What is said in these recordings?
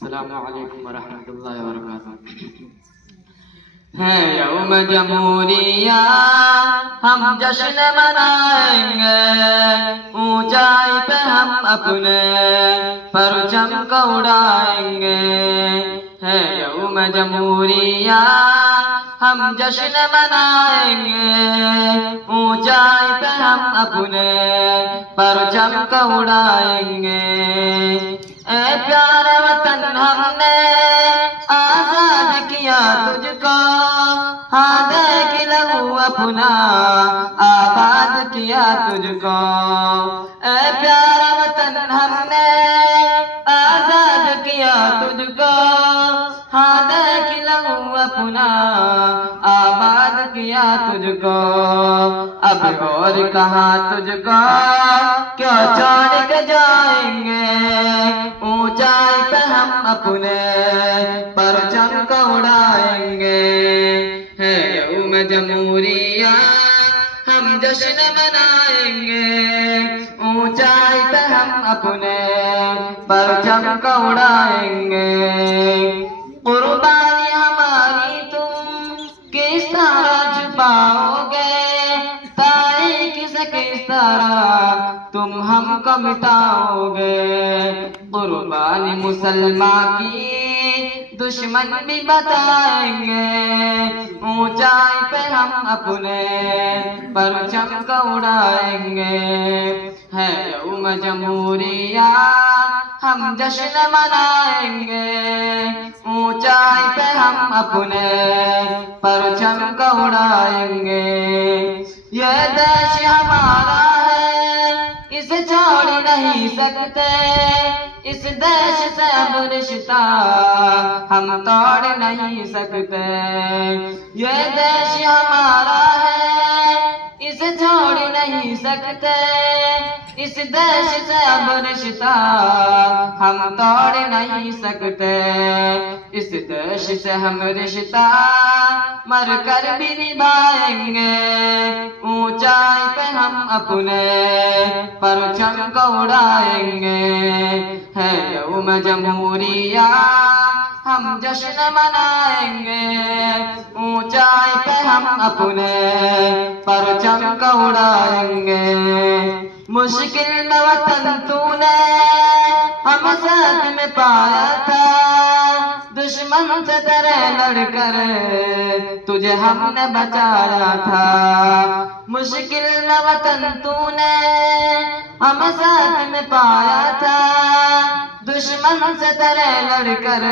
अस्सलामु अलैकुम वरहमतुल्लाहि वबरकातुहू। है यौम जमूरिया हम जश्न मनाएंगे, ऊंचाई पे हम अपने परचम को उड़ाएंगे। है यौम जमूरिया हम जश्न मनाएंगे, ऊंचाई पे हम अपने परचम को उड़ाएंगे। ए प्यारे वतन हमने आजाद किया तुझको, हाँ देख लहू अपना आबाद किया तुझको। ए प्यारा वतन हमने आजाद किया तुझको, हाँ देख लहू अपना आबाद किया तुझको। अब और कहाँ तुझको क्यों छोड़ के जाएंगे, ऊंचाई पे हम अपने परचम को उड़ाएंगे। है यौम जमूरिया हम जश्न मनाएंगे, ऊंचाई पे हम अपने परचम को उड़ाएंगे। कुर्बानी हमारी तुम किस तरह छुपाओगे, तारीख से किस तरह तुम हमको मिटाओगे। कुर्बानी मुसलमान की दुश्मन भी बताएंगे, ऊंचाई पे हम अपने परचम को उड़ाएंगे। है यौम जमूरिया हम जश्न मनाएंगे, ऊंचाई पे हम अपने परचम को उड़ाएंगे। ये देश हमारा है इसे छोड़ नहीं सकते, इस देश से अब रिश्ता हम तोड़ नहीं सकते। ये देश हमारा है इसे छोड़ नहीं सकते, इस देश से अब रिश्ता हम तोड़ नहीं सकते। इस देश से हम रिश्ता मर कर भी निभाएंगे, ऊंचाई पे हम अपने परचम को उड़ाएंगे। है यौम जमूरिया हम जश्न मनाएंगे, ऊंचाई पे हम अपने परचम को उड़ाएंगे। मुश्किल में वतन तूने हम साथ में पाया था, दुश्मन से तेरे लड़कर तुझे हमने बचाया था। मुश्किल में वतन तूने हम साथ में पाया था, दुश्मन से तेरे लड़कर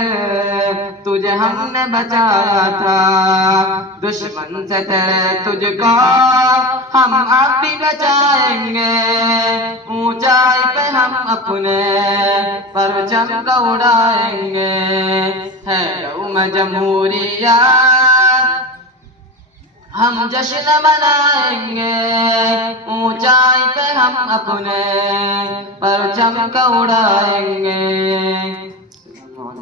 तुझे हमने बचाया था। दुश्मन से तेरे तुझको हम अब भी बचाएंगे, ऊंचाई पे हम अपने परचम को उड़ाएंगे। है यौम जमूरिया हम जश्न मनाएंगे, ऊंचाई पे हम अपने परचम को उड़ाएंगे।